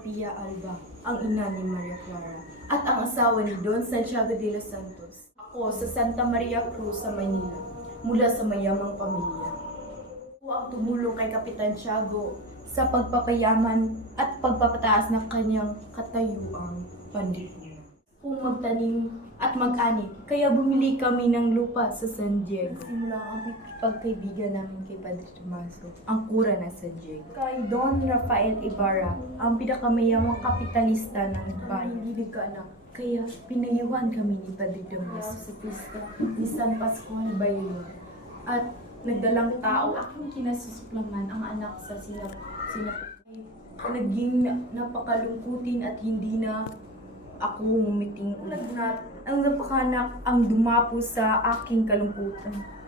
ang ina ni Maria Clara, at ang asawa ni Don Santiago de los Santos. Ako sa Santa Maria Cruz sa Manila, mula sa mayamang pamilya. Ako ang tumulong kay Kapitan Tiago sa pagpapayaman at pagpapataas ng kanyang katayuang panlipunan. Kung magtanim at mag-ani, kaya bumili kami ng lupa sa San Diego. Simula ang pagkaibigan namin kay Padre Tomaso, ang kura na San Diego. Kay Don Rafael Ibarra, ang pinakamayamang kapitalista ng bayan. Hindi ka anak, kaya pinayuhan kami ni Padre Tomaso sa pista ni San Pascual Bayon. At nagdalang tao, aking kinasusuplaman ang anak sa sinap sinap naging na- napakalungkutin at hindi na ako ngumiting ulat. Ang napakanak ang dumapo sa aking kalungkutan.